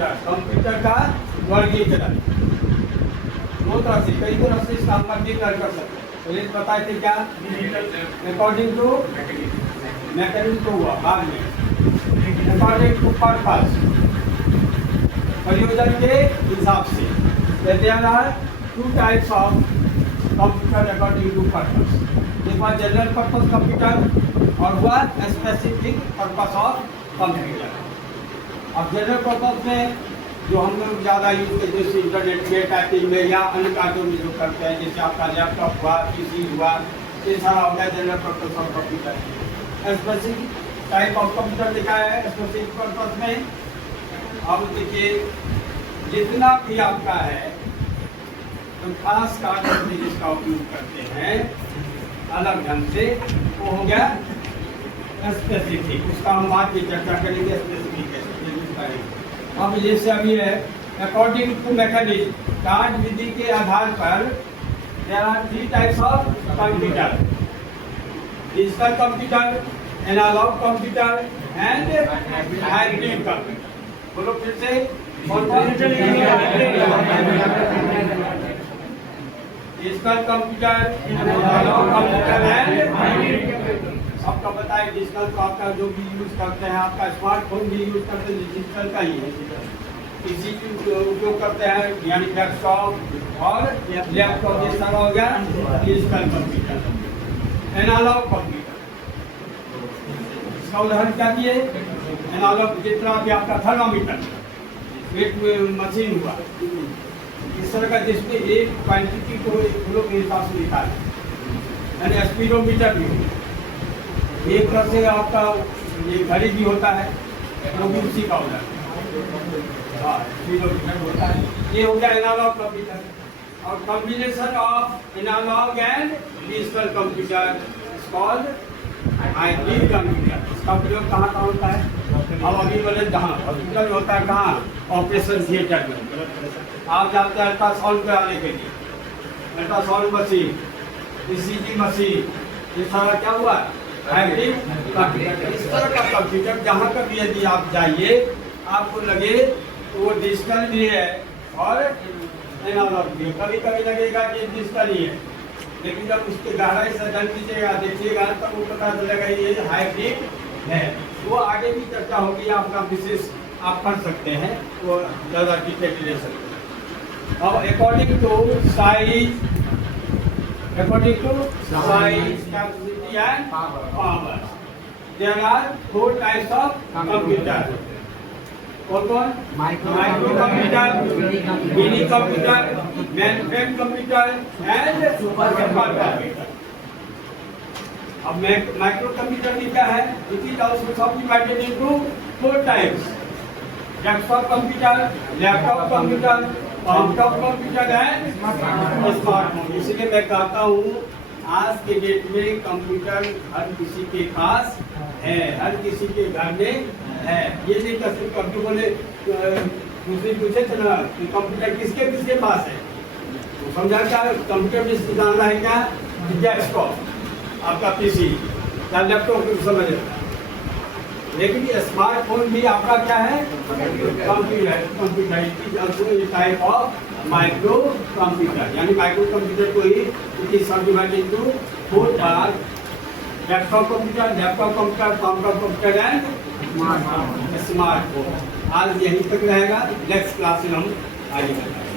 Computer, computer का वर्गीकरण दो तरह से, कई तरह से इसका वर्गीकरण कर सकते हैं। तो ये बताए थे क्या, अकॉर्डिंग टू मैकेनिज्म तो हुआ बाद में, अकॉर्डिंग टू पर्पस प्रयोजन के हिसाब से। There are two types of computer according to purpose. एक बार जनरल पर्पस कंप्यूटर और हुआ स्पेसिफिक पर्पस ऑफ कंप्यूटर। अब जनरल पर्पस में जो हम लोग ज़्यादा यूज करते हैं, जैसे इंटरनेट में, टाइपिंग में या अन्य कार्यों में जो करते हैं, जैसे आपका लैपटॉप हुआ, पीसी हुआ, ये सारा हो गया general purpose of computer. Specific type of computer लिखा है स्पेसिफिक पर्पस में। अब देखिए जितना भी आपका है तो खास कार्य में जिसका उपयोग करते हैं अलग ढंग से, वो हो गया स्पेसिफिक। उसका हम बाद में चर्चा करेंगे स्पेसिफिक कैसे यूज करेंगे। अब जैसे अभी है अकॉर्डिंग टू मैकेनिज्म, कार्य विधि के आधार पर there are three types of computer, digital computer, analogue computer and hybrid computer. बोलो फिर से, digital computer, analogue computer and आपका बताए। डिजिटल तो आपका जो भी यूज करते हैं, आपका स्मार्टफोन भी यूज करते हैं डिजिटल का ही है। इसी की उपयोग करते हैं, यानी डेस्कटॉप और लैपटॉप, ये सारा हो गया डिजिटल कंप्यूटर। एनालॉग कंप्यूटर, इसका उदाहरण क्या दिए, एनालॉग जितना भी आपका थर्मामीटर, एक मशीन हुआ इस तरह का, जिसमें एक क्वांटिटी को किलो के हिसाब से निकाले, यानी स्पीडोमीटर भी हो। एक तरह से आपका ये घड़ी भी होता है, वो भी उसी का उदाहरण होता है। ये हो गया एनालॉग कंप्यूटर। और combination of analogue and digital computer is called hybrid computer. इसका प्रयोग कहाँ कहाँ होता है? अब अभी बोले जहाँ हॉस्पिटल में होता है, कहाँ? ऑपरेशन थिएटर में आप जाते हैं अल्ट्रासाउंड कराने के लिए, अल्ट्रासाउंड मशीन, ईसीजी मशीन, ये सारा क्या हुआ हाइब्रिड कंप्यूटर। इस तरह का कंप्यूटर जहाँ कभी यदि आप जाइए आपको लगे तो वो डिजिटल भी है और एनालॉग भी है। कभी कभी लगेगा कि डिजिटल ही है, लेकिन जब उसके गहराई से जान लीजिएगा, देखिएगा, तब वो पता चलेगा ये हाइब्रिड है। वो आगे भी चर्चा होगी, आपका विशेष आप कर सकते हैं, वो ज़्यादा डिटेल ले सकते हैं। अब according to size, capacity and power, there are four types of computer. कौन? Micro computer, mini computer, mainframe computer and super computer. अब माइक्रो कंप्यूटर भी क्या है? It is also divided into four types, desktop computer, laptop computer, laptop computer and smartphone. इसलिए मैं कहता हूँ आज के डेट में कंप्यूटर हर किसी के पास है, हर किसी के घर में है। ये नहीं कर सकते कभी बोले दूसरे पूछे थे ना कि कंप्यूटर किसके किसके पास है, तो समझा क्या कंप्यूटर में जानना है क्या? डेस्कटॉप आपका पीसी या लैपटॉप को समझ लेता है, लेकिन ये स्मार्टफोन भी आपका क्या है? Computer type of micro computer. यानी माइक्रो कंप्यूटर को ही इट इज सब divided into four part, desktop computer, laptop computer, computer computer and smartphone. आज यहीं तक रहेगा, नेक्स्ट क्लास में हम आगे बढ़ेंगे।